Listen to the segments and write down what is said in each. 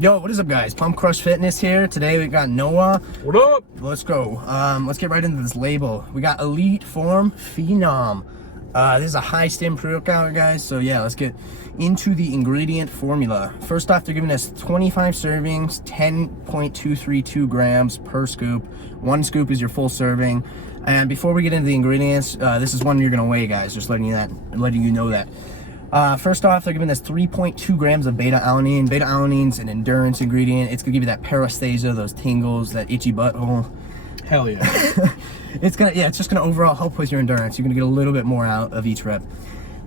Yo, what is up, guys? Pumpcrush Fitness here. Today we got Noah. What up? Let's go. Let's get right into this label. We got Elite Form Phenom. This is a high stim pre-workout, guys. So yeah, let's get into the ingredient formula. First off, they're giving us 25 servings, 10.232 grams per scoop. One scoop is your full serving. And before we get into the ingredients, this is one you're gonna weigh, guys. Just letting you know that. First off, they're giving us 3.2 grams of beta-alanine. Beta-alanine's an endurance ingredient. It's gonna give you that paresthesia, those tingles, that itchy butthole. Hell yeah. It's just gonna overall help with your endurance. You're gonna get a little bit more out of each rep.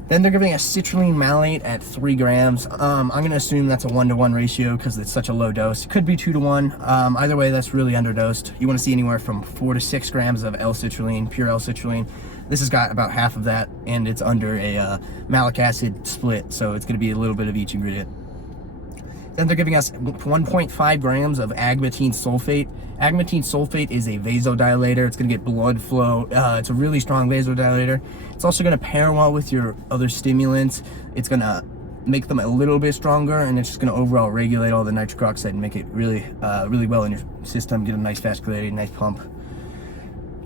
Then they're giving us citrulline malate at 3 grams. I'm gonna assume that's a 1-to-1 ratio because it's such a low dose. It could be 2-to-1. Either way, that's really underdosed. You wanna see anywhere from 4 to 6 grams of L-citrulline, pure L-citrulline. This has got about half of that, and it's under a malic acid split, so it's gonna be a little bit of each ingredient. Then they're giving us 1.5 grams of agmatine sulfate. Agmatine sulfate is a vasodilator. It's gonna get blood flow. It's a really strong vasodilator. It's also gonna pair well with your other stimulants. It's gonna make them a little bit stronger, and it's just gonna overall regulate all the nitric oxide and make it really well in your system. Get a nice vascularity, nice pump.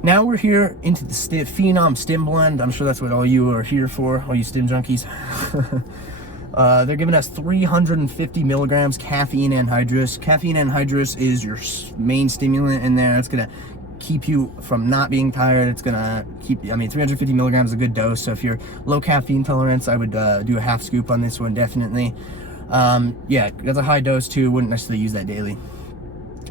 Now we're here into the Phenom Stim blend. I'm sure that's what all you are here for, all you Stim junkies. They're giving us 350 milligrams caffeine anhydrous. Caffeine anhydrous is your main stimulant in there. It's gonna keep you from not being tired. It's gonna keep, 350 milligrams is a good dose. So if you're low caffeine tolerance, I would do a half scoop on this one, definitely. Yeah, that's a high dose too. Wouldn't necessarily use that daily.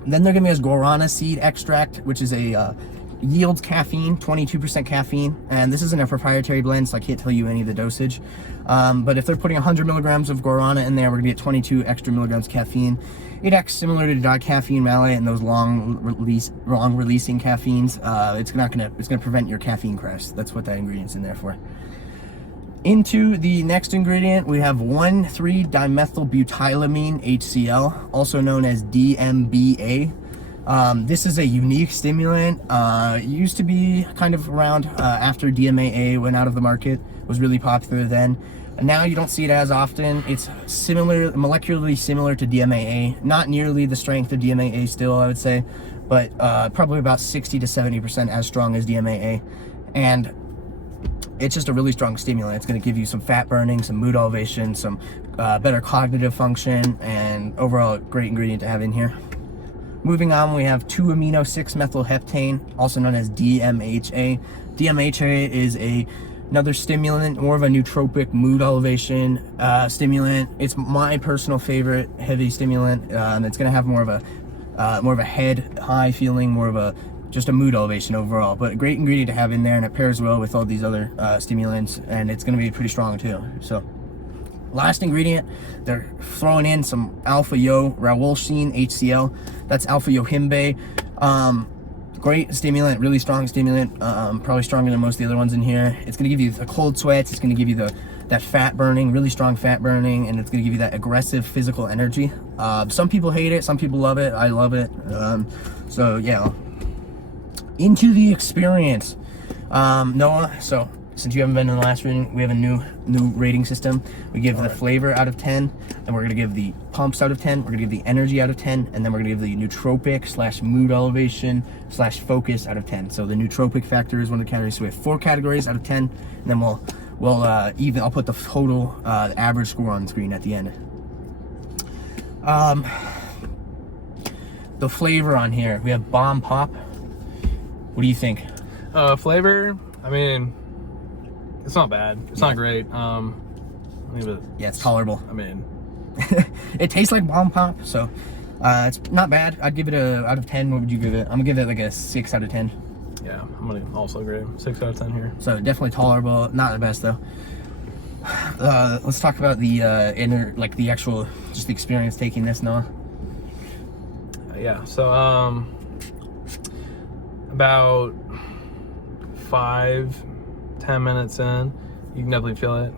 Then they're giving us guarana seed extract, which is a yields caffeine, 22% caffeine, and this isn't a proprietary blend, so I can't tell you any of the dosage. But if they're putting 100 milligrams of guarana in there, we're gonna get 22 extra milligrams caffeine. It acts similar to dicaffeine malate and those long releasing caffeines. It's gonna prevent your caffeine crash. That's what that ingredient's in there for. Into the next ingredient, we have 1,3-dimethylbutylamine HCl, also known as DMBA. This is a unique stimulant. It used to be kind of around after DMHA went out of the market. It was really popular then. And now you don't see it as often. It's molecularly similar to DMHA. Not nearly the strength of DMHA still, I would say, but probably about 60 to 70% as strong as DMHA. And it's just a really strong stimulant. It's going to give you some fat burning, some mood elevation, some better cognitive function, and overall great ingredient to have in here. Moving on, we have 2-amino-6-methylheptane, also known as DMHA. DMHA is another stimulant, more of a nootropic mood elevation stimulant. It's my personal favorite heavy stimulant. It's going to have more of a head high feeling, more of just a mood elevation overall. But a great ingredient to have in there, and it pairs well with all these other stimulants, and it's going to be pretty strong too. So. Last ingredient, they're throwing in some alpha-yo-rauwolscine HCl. That's alpha-yohimbe. Great stimulant, really strong stimulant. Probably stronger than most of the other ones in here. It's going to give you the cold sweats. It's going to give you that fat burning, really strong fat burning, and it's going to give you that aggressive physical energy. Some people hate it. Some people love it. I love it. So yeah. Into the experience, Noah. So. Since you haven't been in the last reading, we have a new rating system. We give the flavor out of 10, and we're gonna give the pumps out of 10, we're gonna give the energy out of 10, and then we're gonna give the nootropic / mood elevation / focus out of 10. So the nootropic factor is one of the categories. So we have 4 categories out of 10, and then I'll put the total average score on the screen at the end. The flavor on here, we have Bomb Pop. What do you think? Flavor, it's not bad. It's not great. Yeah, it's tolerable. It tastes like Bomb Pop, so it's not bad. I'd give it out of 10. What would you give it? I'm gonna give it like a 6 out of 10. Yeah, I'm gonna also agree. 6 out of 10 here. So definitely tolerable. Not the best though. Let's talk about the the actual just the experience taking this, Noah. Yeah. So about 5-10 minutes in, you can definitely feel it.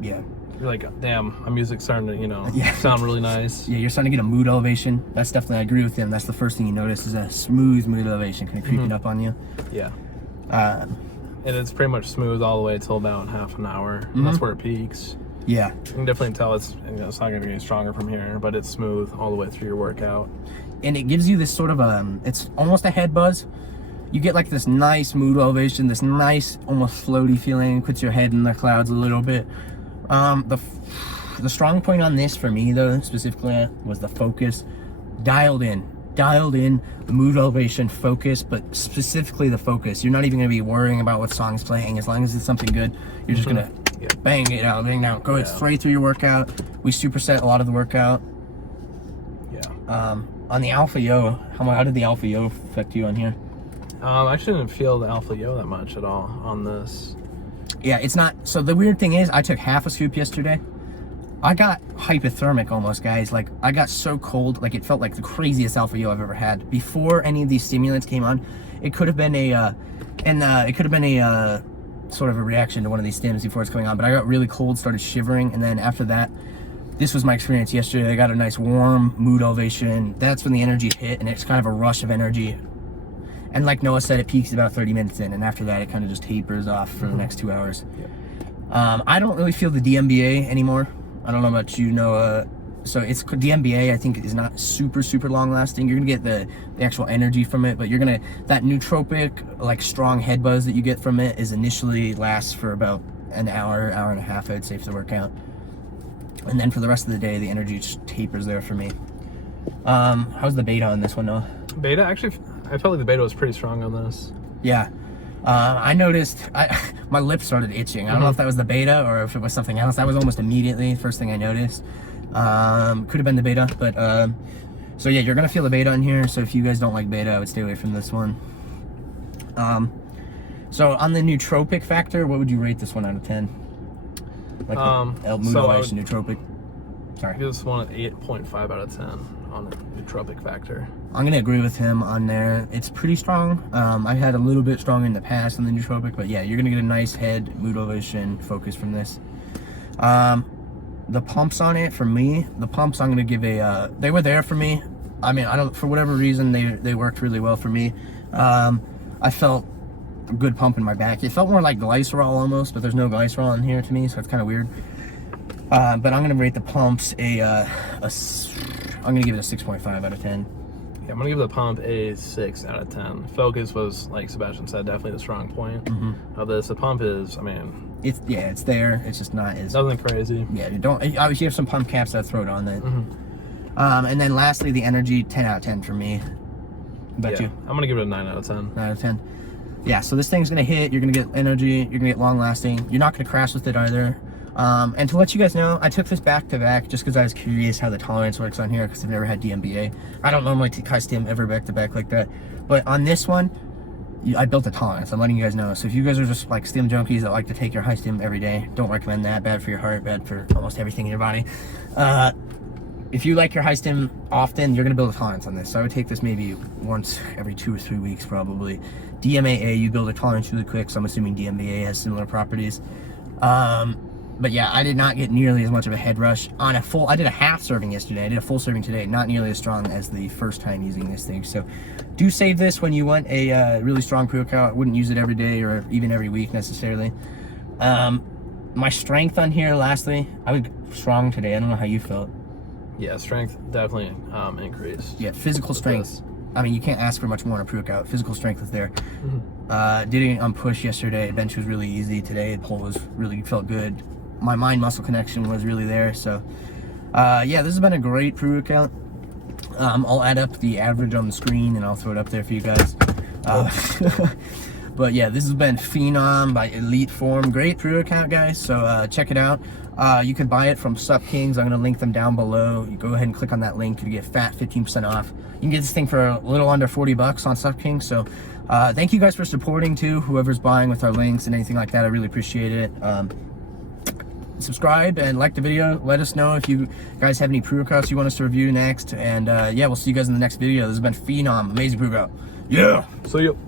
Yeah. You're like, damn, my music's starting to, sound really nice. Yeah, you're starting to get a mood elevation. That's definitely, I agree with him. That's the first thing you notice is a smooth mood elevation kind of creeping up on you. Yeah. And it's pretty much smooth all the way till about half an hour. And that's where it peaks. Yeah. You can definitely tell it's it's not going to get any stronger from here, but it's smooth all the way through your workout. And it gives you this sort of it's almost a head buzz. You get like this nice mood elevation, this nice almost floaty feeling, puts your head in the clouds a little bit. The strong point on this for me though, specifically, was the focus. Dialed in the mood elevation, focus, but specifically the focus. You're not even going to be worrying about what song's playing. As long as it's something good, you're just going to bang it out, go straight through your workout. We superset a lot of the workout. On the Alpha Yo, how did the Alpha Yo affect you on here? I actually didn't feel the Alpha Yo that much at all on this. Yeah, it's not. So the weird thing is, I took half a scoop yesterday. I got hypothermic almost, guys. Like, I got so cold, like it felt like the craziest Alpha Yo I've ever had. Before any of these stimulants came on, it could have been sort of a reaction to one of these stims before it's going on, but I got really cold, started shivering, and then after that, this was my experience yesterday. I got a nice warm mood elevation. That's when the energy hit, and it's kind of a rush of energy. And like Noah said, it peaks about 30 minutes in, and after that, it kind of just tapers off for the next 2 hours. I don't really feel the DMBA anymore. I don't know about you, Noah. So it's DMBA, I think, is not super long lasting. You're gonna get the actual energy from it, but you're gonna, that nootropic, like strong head buzz that you get from it is initially lasts for about an hour and a half, I'd say, for the workout. And then for the rest of the day, the energy just tapers there for me. How's the beta on this one, Noah? Beta, actually, I felt like the beta was pretty strong on this. Yeah. I noticed my lips started itching. I don't know if that was the beta or if it was something else. That was almost immediately the first thing I noticed. Could have been the beta, but so yeah, you're gonna feel the beta in here. So if you guys don't like beta, I would stay away from this one. So on the nootropic factor, what would you rate this one out of 10? Like mood elevation nootropic. Sorry. I give this one an 8.5 out of 10 on the nootropic factor. I'm gonna agree with him on there. It's pretty strong. I've had a little bit stronger in the past on the nootropic, but yeah, you're gonna get a nice head mood elevation focus from this. The pumps on it, for me, I'm gonna give they were there for me. I mean, for whatever reason, they worked really well for me. I felt a good pump in my back. It felt more like glycerol almost, but there's no glycerol in here to me, so it's kind of weird. But I'm gonna rate the pumps I'm gonna give it a 6.5 out of 10. Yeah, I'm gonna give the pump a 6 out of 10. Focus was, like Sebastian said, definitely the strong point of this. The pump is, I mean, it's there. It's just not as nothing crazy. Yeah, obviously you have some pump caps that throw it on that. And then lastly, the energy, 10 out of 10 for me. Bet you. I'm gonna give it a 9 out of 10. 9 out of 10. Yeah, so this thing's gonna hit. You're gonna get energy. You're gonna get long lasting. You're not gonna crash with it either. And to let you guys know, I took this back to back just because I was curious how the tolerance works on here because I've never had DMBA. I don't normally take high stim ever back to back like that, but on this one, I built a tolerance. I'm letting you guys know. So if you guys are just like stim junkies that like to take your high stim every day, don't recommend that. Bad for your heart, bad for almost everything in your body. If you like your high stim often, you're gonna build a tolerance on this. So I would take this maybe once every 2 or 3 weeks probably. DMHA, you build a tolerance really quick, so I'm assuming DMBA has similar properties. But yeah, I did not get nearly as much of a head rush on I did a half serving yesterday. I did a full serving today, not nearly as strong as the first time using this thing. So do save this when you want a really strong pre-workout. I wouldn't use it every day or even every week necessarily. My strength on here, lastly, I was strong today. I don't know how you felt. Yeah, strength definitely increased. Yeah, physical strength. I mean, you can't ask for much more in a pre-workout. Physical strength is there. Did it on push yesterday. Bench was really easy today. Pull was felt good. My mind-muscle connection was really there. So, yeah, this has been a great pre-workout. I'll add up the average on the screen and I'll throw it up there for you guys. But yeah, this has been Phenom by Elite Form. Great pre-workout, guys. So check it out. You can buy it from Supp Kingz. I'm going to link them down below. You go ahead and click on that link to get fat 15% off. You can get this thing for a little under 40 bucks on Supp Kingz. So thank you guys for supporting too, whoever's buying with our links and anything like that. I really appreciate it. Subscribe and like the video. Let us know if you guys have any pre-workouts you want us to review next. And yeah, we'll see you guys in the next video. This has been Phenom. Amazing pre-workout. Yeah. See you.